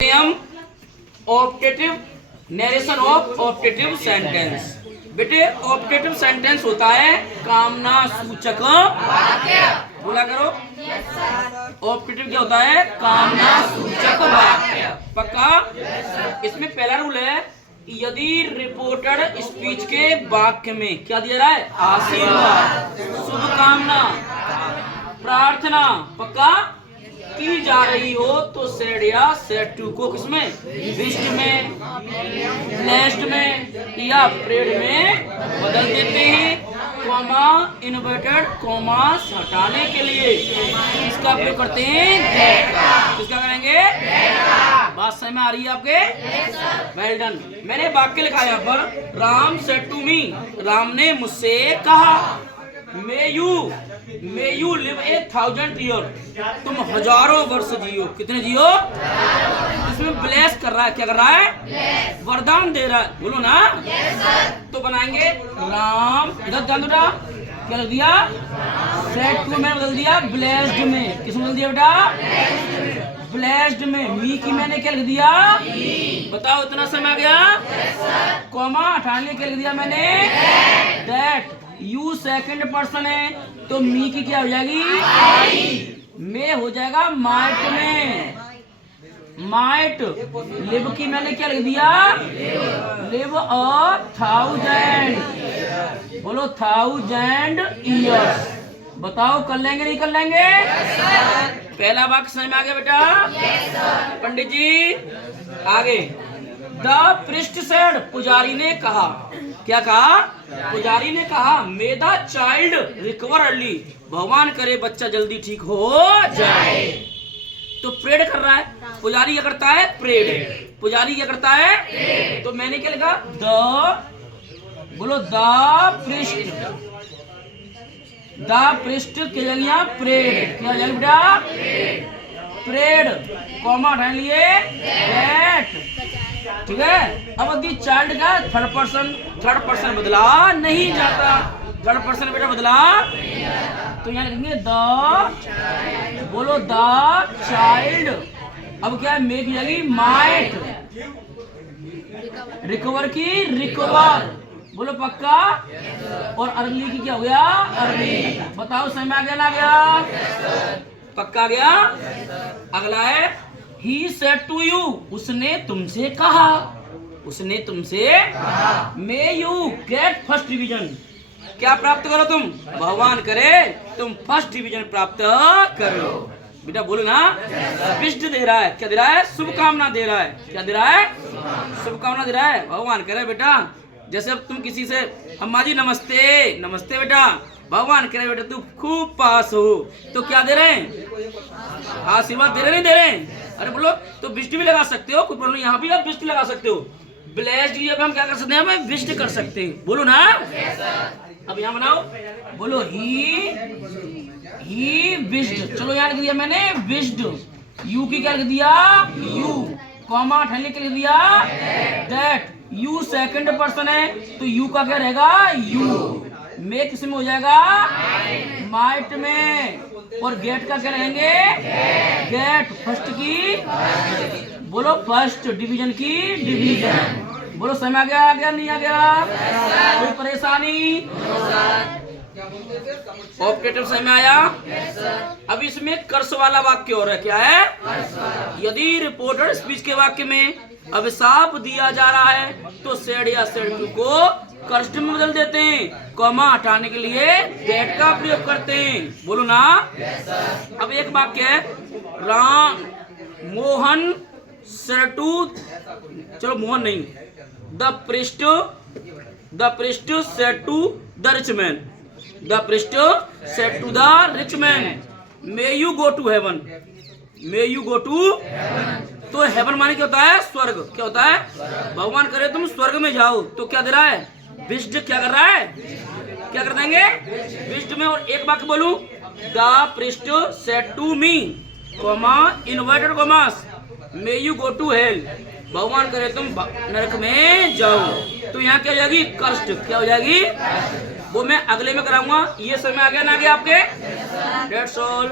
हम optative narration of optative sentence. बेटे optative sentence होता है कामना सूचक वाक्य। बोला करो। ऑप्टेटिव क्या होता है? कामना सूचक वाक्य। पक्का? इसमें पहला रूल है, यदि रिपोर्टेड स्पीच के वाक्य में क्या दिया रहा है? आशीर्वाद, शुभकामना, प्रार्थना पक्का की जा रही हो तो सेड या सेड टू को किसमें? विश्ड में, ब्लेस्ड में या प्रेड में बदल देते हैं। कॉमा इन्वर्टेड कॉमास हटाने के लिए इसका प्रयोग करते हैं। किसका करेंगे? बात समझ में आ रही है आपके? Well done. मैंने वाक्य लिखा है यहाँ पर, Ram said to me, Ram ने मुझसे कहा, मे यू लिव 1000 ईयर, तुम हजारों वर्ष जियो। कितने जियो? इसमें ब्लेस कर रहा है। क्या कर रहा है? वरदान दे रहा है। बोलो ना। तो बनाएंगे राम, इधर ध्यान दो। क्या लिख दिया? सेड टू में बदल दिया ब्लेस्ड में। किसमें बदल दिया बेटा? ब्लेस्ड में। मी की मैंने क्या लिख दिया? बताओ इतना समय आ गया? कॉमा हटाने के लिख दिया मैंने दैट। यू सेकंड पर्सन है तो मी की क्या हो जाएगी? में हो जाएगा माइट में। माइट। लिव की मैंने क्या लिख दिया? लिव 1000। बोलो 1000 ईयर्स। बताओ कर लेंगे नहीं कर लेंगे? पहला वाक्य समझ में आ गया बेटा? पंडित जी आगे। द प्रिस्ट सेड, पुजारी ने कहा। क्या कहा? पुजारी ने कहा, मे द चाइल्ड रिकवर अर्ली, भगवान करे बच्चा जल्दी ठीक हो जाए। तो प्रेड कर रहा है। पुजारी क्या करता है? प्रेड। पुजारी क्या करता है? तो मैंने क्या लिखा? बोलो द प्रिस्ट। द प्रिस्ट के जगह प्रेड। क्या हो जाएगा बेटा? प्रेड। कॉमा हटा लिए दैट। ठीक है। अब दी चाइल्ड का थर्ड पर्सन बदला नहीं जाता। थर्ड पर्सन बेटा बदला तो यहाँ लिखेंगे द। बोलो द चाइल्ड। अब क्या है? मेक हो जाएगी माइट। रिकवर की रिकवर। बोलो पक्का। और अर्ली की क्या हो गया? अर्ली। बताओ समय आ गया ना गया? पक्का गया। अगला है He said to you, उसने तुमसे कहा। उसने तुमसे May you get first division, क्या प्राप्त करो तुम? भगवान करे तुम फर्स्ट डिवीजन प्राप्त करो। बेटा बोलो ना। विश्ड दे रहा है। क्या दे रहा है? शुभकामना दे रहा है। क्या दे रहा है? शुभकामना दे रहा है। भगवान करे बेटा, जैसे अब तुम किसी से, अम्मा जी नमस्ते, नमस्ते बेटा, भगवान करे बेटा तू खूब पास हो, तो क्या दे रहे हैं? आशीर्वाद दे रहे नहीं दे रहे? अरे बोलो तो विष्ट भी लगा सकते हो, कोई प्रॉब्लम। यहाँ भी आप विष्ट लगा सकते हो। ब्लेस्ड जब हम क्या कर सकते हैं? हम विष्ट कर सकते हैं। बोलो ना। अब यहाँ बनाओ। बोलो ही विष्ड। चलो यहाँ लिख दिया मैंने विष्ड। यू की क्या लिख दिया? यू। कॉमा हटाने के लिख दिया दैट। यू सेकंड पर्सन है तो यू का क्या रहेगा? यू। में किस में हो जाएगा? माइट में। और गेट का क्या रहेंगे? गेट। फर्स्ट की बोलो फर्स्ट, डिवीजन की डिवीजन। बोलो समय आ गया नहीं आ गया? कोई परेशानी? ऑप्टेटिव समय में आया? अब इसमें कर्स वाला वाक्य और है। क्या है? यदि रिपोर्टेड स्पीच के वाक्य में अभिशाप दिया जा रहा है तो सेड या सेड टू को कर्स्ट में बदल देते हैं। कॉमा हटाने के लिए दैट का प्रयोग करते हैं। बोलो ना। अब एक वाक्य है, राम मोहन सेड टू, चलो मोहन नहीं, the priest said to the rich man. The priest said to the rich man, may you go to heaven. May you go to. तो हेवन माने क्या होता है? स्वर्ग। क्या होता है? भगवान करे तुम स्वर्ग में जाओ। तो क्या दे रहा है? विश्ड। क्या कर रहा है? क्या कर देंगे? विश्ड में। और एक वाक्य बोलूं, the priest said to me, comma inverted commas, may you go to hell, भगवान करे तुम नरक में जाओ। तो यहाँ क्या हो जाएगी? कर्स्ट। क्या हो जाएगी? वो मैं अगले में कराऊंगा। ये समय आ गया ना गया आपके? That's all.